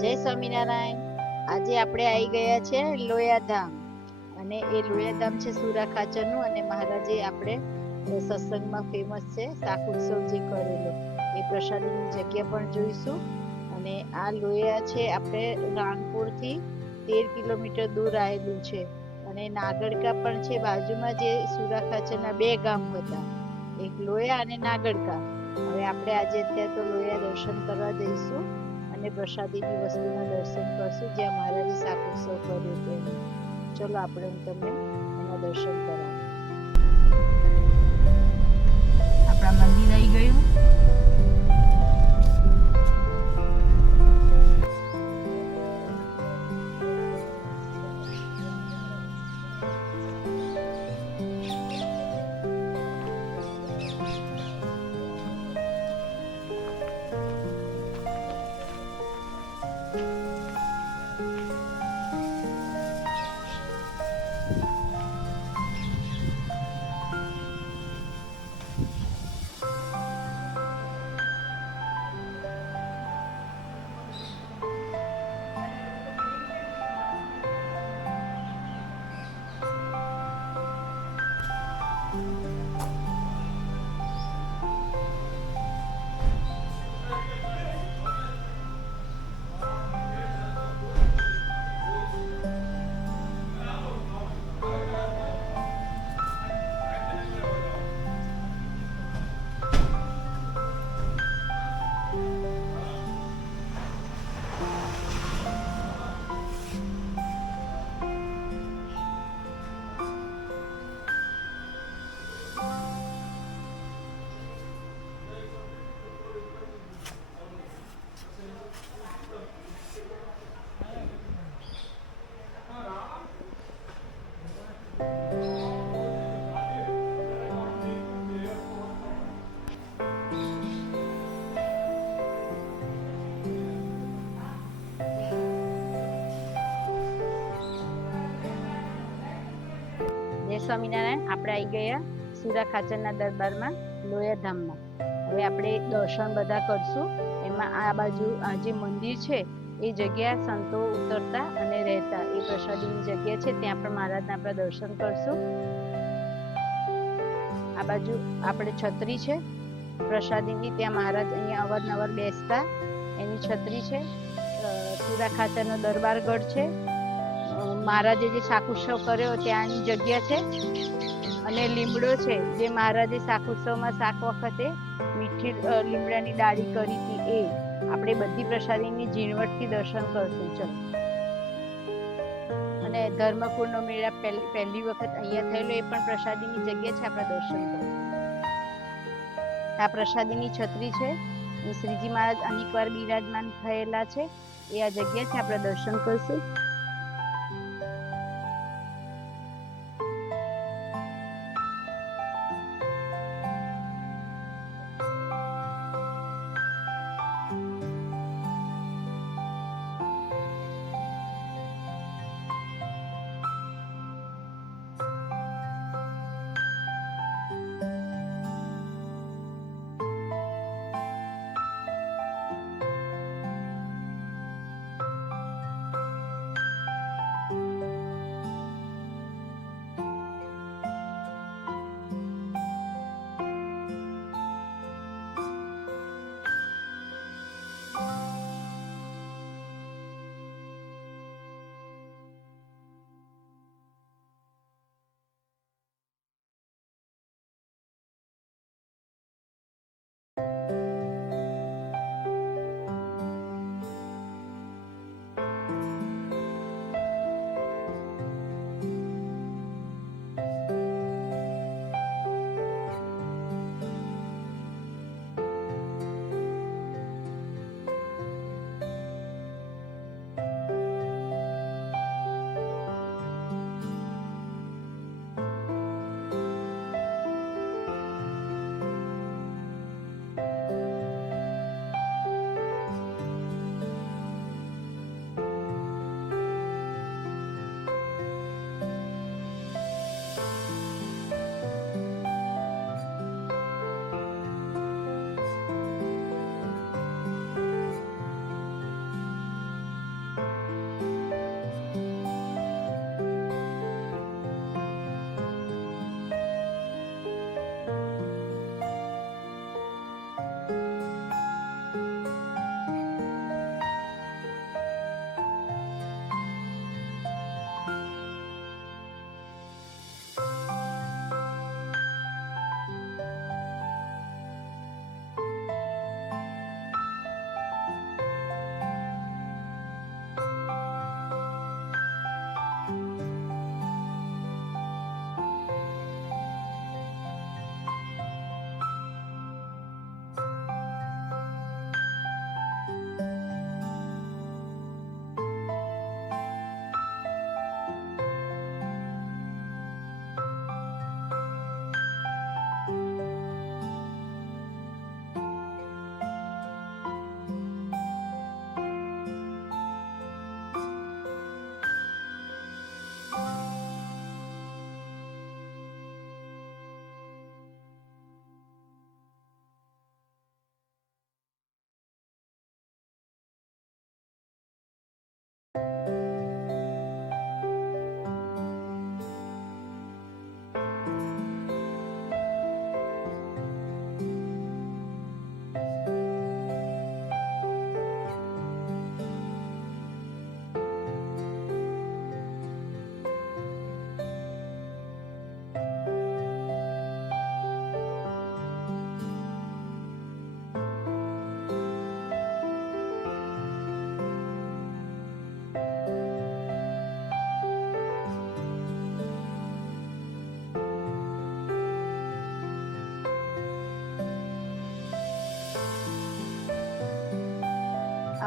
જય સ્વામિનારાયણ। આજે આપણે આવી ગયા છે લોયાધામ, અને એ લોયાધામ છે સુરા ખાચરનું, અને મહારાજે આપણે સત્સંગમાં ફેમસ છે શાક ઉત્સવ જે કરેલો એ પ્રસાદીની જગ્યા પણ જોઈશું। અને આ લોયા છે આપણે રાણપુરથી 13 કિલોમીટર દૂર આવેલું છે, અને નાગડકા પણ છે બાજુમાં, જે સુરા ખાચરના બે ગામ હતા, એક લોયા અને નાગડકા। હવે આપણે આજે અત્યારે તો લોયા દર્શન કરવા જઈશું અને પ્રસાદીની વસ્તુના દર્શન કરશું, જ્યાં મહારાજે શાક ઉત્સવ કર્યો છે। ચલો આપણે હું તમને એના દર્શન કરાવું। આપણા મંદિર આવી ગયું। જય સ્વામિનારાયણ। આપણે આવી ગયા સુરા ખાચરના દરબારમાં, લોયાધામમાં। હવે આપણે દર્શન બધા કરશું। એમાં આ બાજુ આ જે મંદિર છે એ જગ્યા સંતો ઉતરતા અને રહેતા એ પ્રસાદીની જગ્યા છે, ત્યાં પણ મહારાજના આપણે દર્શન કરશું। આ બાજુ આપણે છત્રી છે પ્રસાદીની, ત્યાં મહારાજ અહીંયા અવારનવાર બેસતા, એની છત્રી છે। સુરા ખાચરનો દરબારગઢ છે, મહારાજે જે શાક ઉત્સવ કર્યો ત્યાંની જગ્યા છે, અને લીમડો છે જે મહારાજે શાક ઉત્સવમાં શાક વખતે મીઠી લીમડાની ડાળી કરી હતી, એ આપણે બધી પ્રસાદીની ઝીણવટથી દર્શન કરશું। ચલો, અને ધર્મપુરનો મેળા પહેલી વખત અહીંયા થયેલો, એ પણ પ્રસાદીની જગ્યા છે, આપણે દર્શન કરશું। આ પ્રસાદીની છત્રી છે, શ્રીજી મહારાજ અનેકવાર બિરાજમાન થયેલા છે, એ આ જગ્યા છે, આપણે દર્શન કરશું।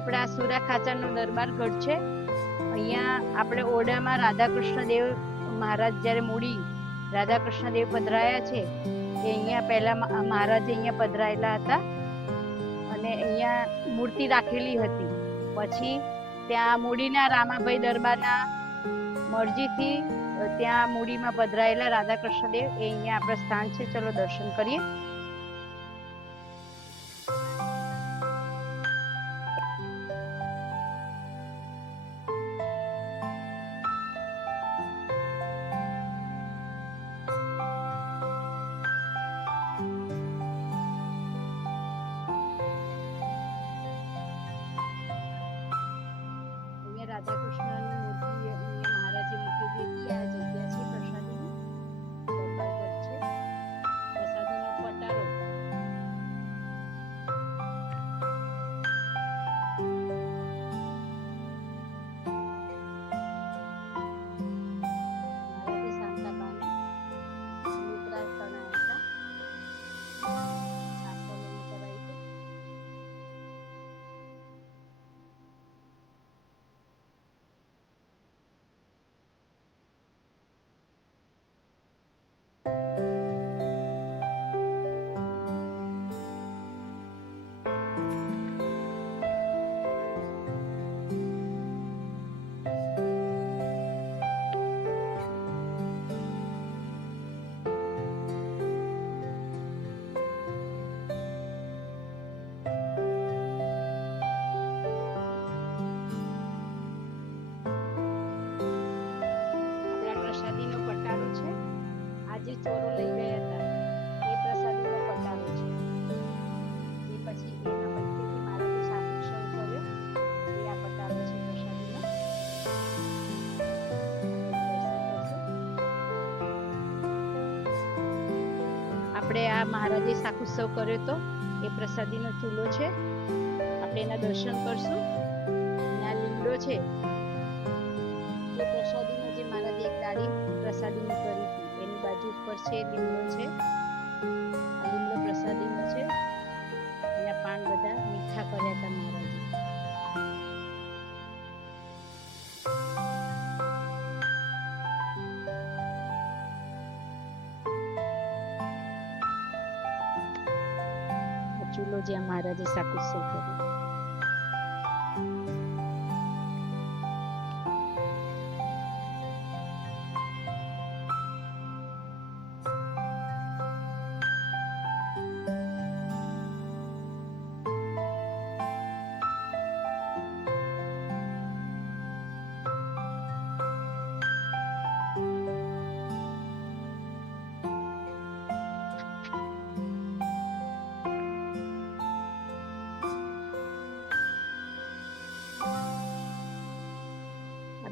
આપણા સુરા ખાચરનો દરબાર ગઢ છે. અહીંયા આપણે ઓરડામાં રાધાકૃષ્ણ દેવ મહારાજ જ્યારે મૂડી રાધાકૃષ્ણ દેવ પધરાયા છે એ અહીંયા પહેલા મહારાજ અહીંયા પધરાયેલા હતા અને અહીંયા મૂર્તિ રાખેલી હતી. પછી ત્યાં મૂડીના રામાભાઈ દરબારના મરજીથી ત્યાં મૂડીમાં પધરાયેલા રાધાકૃષ્ણ દેવ એ અહીંયા આપણા સ્થાન છે. ચલો દર્શન કરીએ. રાધાકૃષ્ણની મૂર્તિ અહીંયા મહારાજે મૂકેલી હતી. આ જગ્યા છે પ્રસાદીની દરબાર ગઢ છે. પ્રસાદીનો પટારો મહારાજે શાંતાબાને સુમિત્રા તણાયા હતા. છાસોને કરાવી હતી. પ્રસાદીનો પટારો છે. આજે ચોરો લઈ ગયા હતા એ પ્રસાદીનો પટારો છે. જે પછી એના પૈકીથી મહારાજે શાસન શરૂ કર્યો એ આ પટારો છે પ્રસાદીનો. આપણે આ મહારાજે શાકુત્સવ કર્યો તો એ પ્રસાદીનો ચૂલો છે. આપણે એના દર્શન કરશું. આ લીમડો છે જે પ્રસાદીનો જે મહારાજે એક ડાળી પ્રસાદીની કરી હતી એની બાજુ ઉપર છે લીમડો છે. આ લીમડો પ્રસાદીનો છે. એના પાન બધા મીઠા કર્યા હતા મહારાજે. ચૂલો જ્યાં મહારાજે શાકુત્સવ કર્યો.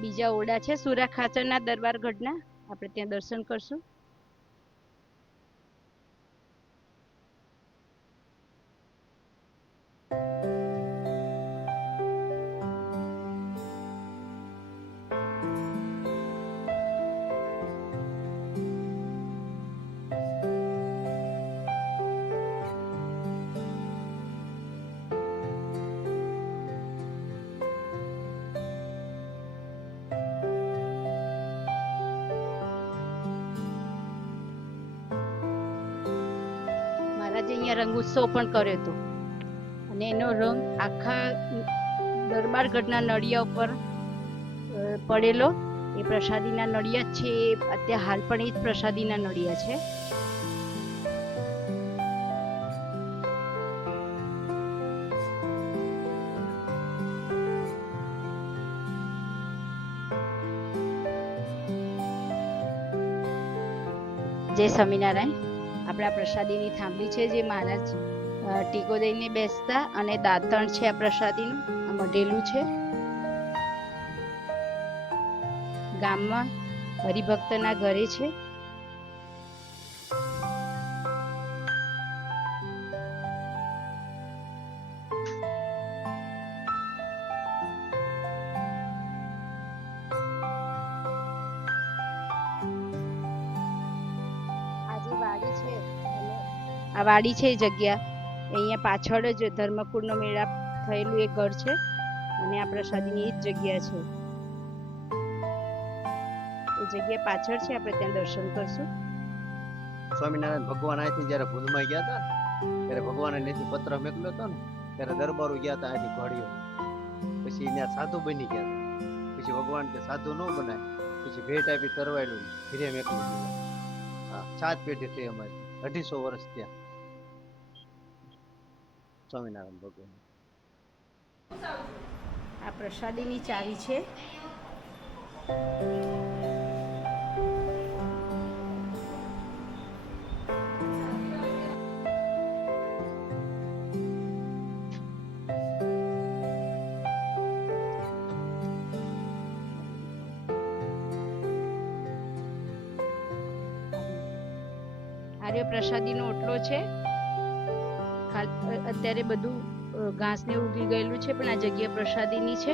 બીજા ઓરડા છે સુરા ખાચરના દરબાર ગઢના. આપણે ત્યાં દર્શન કરશું. મહારાજે અહીંયા રંગોત્સવ પણ કર્યો હતો અને એનો રંગ આખા દરબારગઢના નળિયા ઉપર પડેલો. એ પ્રસાદીના નળિયા છે. અત્યારે હાલ પણ એ જ પ્રસાદીના નળિયા છે. જય સ્વામિનારાયણ. આપણા પ્રસાદીની થાંભલી છે જે મહારાજ ટીકો દઈને બેસતા અને દાંતણ છે આ પ્રસાદીનું. આ મઢેલું છે. ગામમાં હરિભક્તના ઘરે છે. આ વાડી છે એ જગ્યા. અહીંયા પાછળ જ ધર્મકુળનો મેળાપ થયેલું એક ઘર છે. અને આ પ્રસાદીની એ જ જગ્યા છે. એ જગ્યા પાછળ છે, આપણે ત્યાં દર્શન કરશું. સ્વામિનારાયણ ભગવાન અહીંથી જયારે ભુજમાં ગયા હતા ત્યારે ભગવાને ત્યાંથી પત્ર મોકલ્યો હતો ને ત્યારે દરબારો ગયા હતા અહીંથી ઘોડીઓ. પછી ત્યાં સાધુ બની ગયા હતા. પછી ભગવાન કે સાધુ ન બનાય, પછી ભેટ આપી તરવાયેલું ઘીરે મેકલું દીધું. હા, 7 પેઢી થઈ અમારી, 250 વર્ષ ત્યાં સ્વામિનારાયણ ભગવાન. આ પ્રસાદીની ચાવી છે. આર્ય પ્રસાદીનો ઓટલો છે. અત્યારે બધું ઘાસ ને ઉગી ગયેલું છે, પણ આ જગ્યા પ્રસાદીની છે.